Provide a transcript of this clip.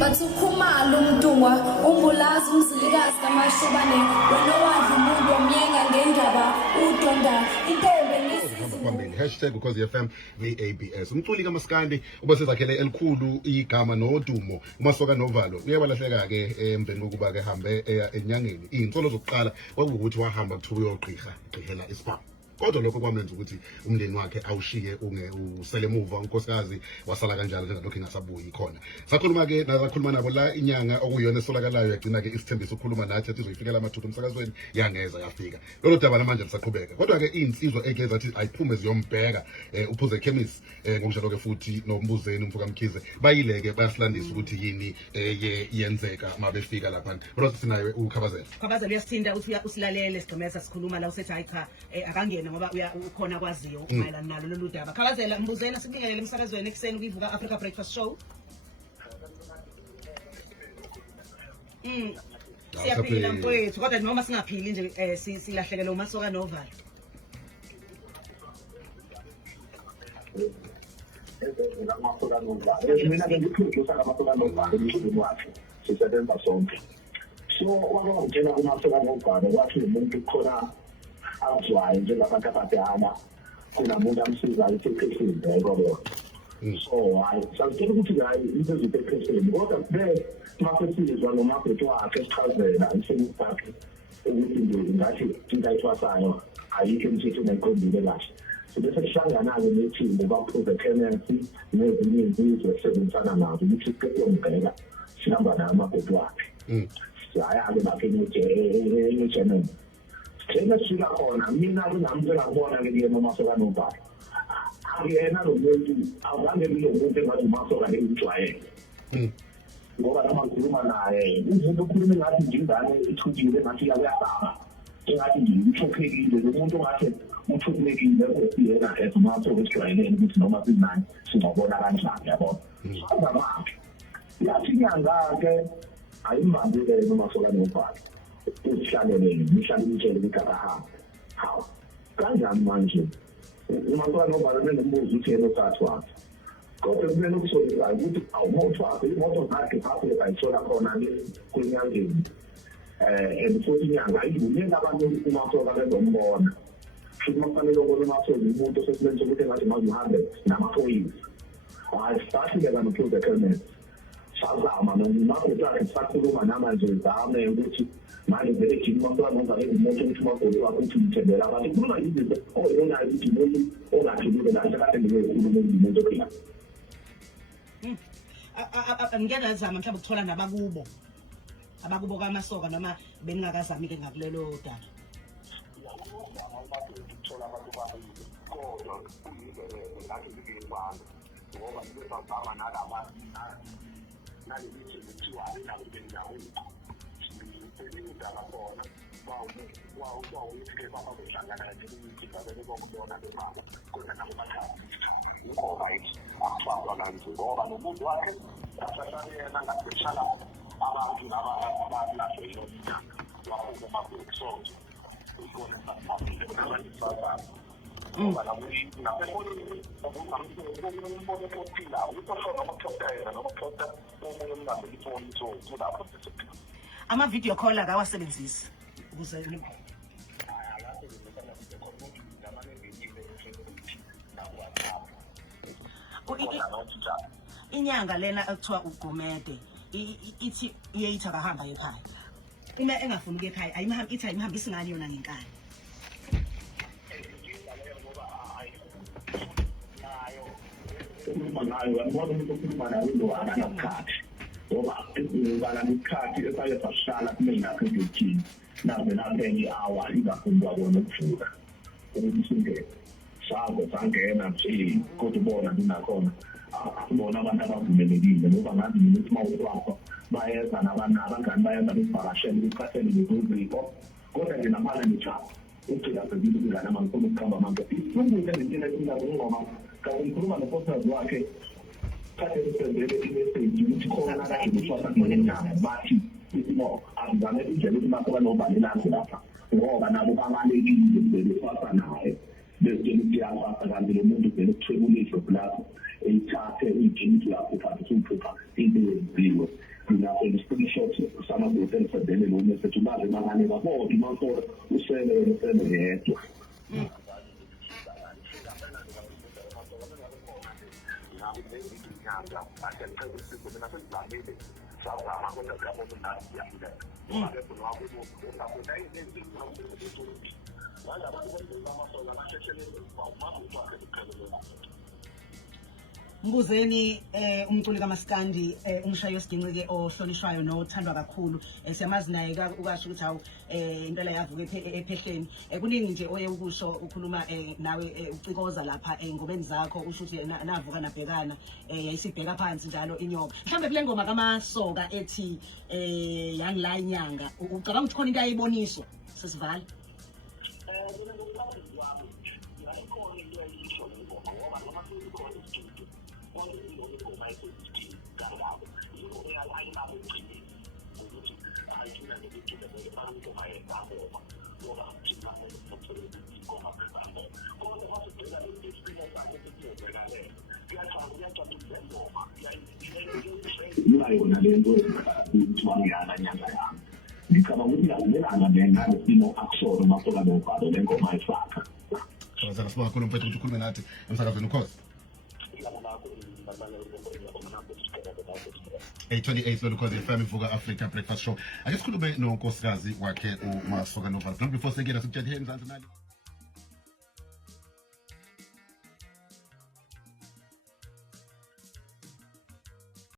Bathi ukhumalo umdungwa umbulazi umzilikazi kaMashobane wena wadla umuntu wamyenga ngendaba udonda intombi hashtag #uKhoziFM VABS. Umculi kuMaskandi ubesizakhele elikhulu igama nodumo uMasoka Novalo uyabalahleka ke emveni kokuba ke hambe enyangeni. Insolo zokuqala kwakuwukuthi wahamba kuthiwa uyogqirha igqihela isibhamu. Kodwa lokho kwamenza ukuthi umndeni wakhe awushiye usele emuva unkosikazi wasala kanjalo njengalokho ingasabuyi khona. Sakhuluma ke nakhuluma nabo la inyanga okuyona esolakalayo yagcina ke isithembiso ukukhuluma nathi athi izoyifikela amathuthu emsakazweni yangeza yafika. Lolo daba namanje lisaqhubeka. Kodwa ke insizwa ekeza athi ayiphume ziyombheka uphuze ekhemisi ngokunjalo ke futhi nombuzeni umfuka Mkhize bayileke bayasilandisa ukuthi yini yenzeka mabefika lapha. Kodwa sinayo ukhabazela. Ukhabazela uyasithinda uthi usilalele sigqemeza sikhuluma la usethi hayi cha akangena ngoba ukhona kwaziyo mayelana nalo lolu daba. Khabazela mbuzela sikubingelele emsakazweni ekuseni kuyivuka Africa Breakfast Show. Siyaphila mfowethu kodwa noma singaphili nje silahlekele uMasoka Novalo. Mina ngiphikisa ngamasoka Novalo emhlabeni wakhe sisebenza sonke. So wakutshela uMasoka Novalo wathi umuntu khona azwayo njengabantu abadala kunamuntu amsizayo esekhesini yebo. So hayi sazithola ukuthi hayi into eziphezulu kodwa be mafesizwa noma bhethu wakhe esichazela isimo sakhe ukuthi ngathi into ayithwasayo ayikho emthethweni eqondile kahle. Bese kuhlangana-ke nethimba baphuze ekhemisi nezinye izizwe esebenzisana nazo ukuthi siqeqombheka sihamba nayo amabhedu wakhe. Hhayi-ke bakhe eGermany. Sithena sifika khona mina-ke nami sengakubona-ke kuyena uMasoka Novalo. Akuyena lo muntu azange lo muntu engathi uMasoka engimjwayele. Ngoba noma ngikhuluma naye umuntu okhuluma engathi njengane ithukile ngathi uyasaba. Engathi nje uthuthekile lo muntu ongathi uthukekile yena uMasoka ejwayelene ukuthi noma sinani singabona kanjani yabona. Saza manje yathi inyanga-ke ayimbambile uMasoka Novalo. Usihlalele ngihlale ngitshele ukuthi akahamba. Hawu kanjani manje uMasoka Novalo benombuzo ukuthi yena uthathu wakhe. Kodwa kumele ukusolisa ukuthi awumoto wakhe imoto zakhe phakathi ayithola khona kwenyangeni. Futhi inyanga ayivumeli abantu uMasoka bezombona. Futhi makufanele ubone uMasoka umuntu osesimeni sokuthi engathi maze uhambe namaphoyisa. Hayi sisahluleka nophuze ekhemesi. Sazama nomabhedu wakhe sisakhuluma namanje zame ukuthi manje vele thina uMasoka Novalo ezimoto ukuthi umabhedu wakhe uthi ngithembela abantu kukhuluma izinto oyonayo ukuthi umuntu ongathulile kahle kade ngizokhuluma izinto phela. Ngeke ngazama mhlawumbe ukuthola abakubo kaMasoka noma beningakazami ke ngakulelo daba. Ukuthola abantu bakhulu kodwa kuyindlela ngathi ngiyibanga ngoba ngizozama nalaba nalezi kuthiwa inabo bendawo indaba khona wawufike baba behlangana ukuthi babele kokubona bemama kodwa nabo bathatha ngoba akufakwa kanzi ngoba nomuntu wakhe asasayena ngatheshala abantu abalahle yona waphuma makusonto ukubona saphambili abantu basaba ngoba nasekhoneni umuntu ophila ukusona nokuthotela nokuthotha umuntu omnandi ifoni so lapho Ama-video call akawasebenzisi ukuze inyanga lena ekuthiwa uGumede ithi uyeyithi akahamba ekhaya. Uma engafuni ukuya ekhaya ayimhambisi ngani yona ngenkani. Nayo ngibona umuntu okhuluma naye lo anakhathi ngoba ngibala isikhathi esaye sasihlala kumina kweduty nabe napheni hour ingafuni kwabona ukuvuka ukuthi singeke sabe sangena nje kodwa ubona kunakhona akubona abantu abavumelekile ngoba ngazi ukuthi mawukwakho bayeza nabangani bayeza besivakashela ukukhathele ngezizipho kodwa nje namala njalo ucela phezulu kulana mangifuna ukuhamba manje ifunde lentela ingoma kakhuluma noPosters wakhe kade usebenzele imessage ukuthi khona kade kushasa ngenyanga bathi isimo azame indlela ukuthi Masoka Novalo lapha ngoba nabo babalekile besifasa naye bese ukuthi kanti lo muntu vele kuthwebulisho lapho eyithathe iy'jinti lapho kanti sumphupha into eyenziwe umabonakude emsebenzini lo message ubazi mangane babona mase usele yedwa Mbuzeni umculi kaMaskandi umshayi wesiginci ke ohlonishwayo nothandwa kakhulu siyamazi naye ukasho ukuthi hawu into le yavuka ephehleni kuningi nje oye ukusho ukhuluma nawe ucikoza lapha engobeni zakho usho ukuthi navuka nabhekana yayisibheka phansi njalo inyoka mhlambe kule ngoma kaMasoka ethi yangila inyanga ucabanga ukuthi khona into ayiboniswa sesivala yona lento kuthiwa ngiyala nyanga yami ngicabanga ukuthi yazimelana nengane isimo akusona masoka novalo lengoma ayifaka Sasa siba kakhulu mfethu ukuthi ukhulume nathi emsakazweni ukhosi 828 lo ukhosi FM ivuka Africa Breakfast Show ake sikhulume nonkosikazi wakhe uMasoka Novalo before sengena sikutshela hands nali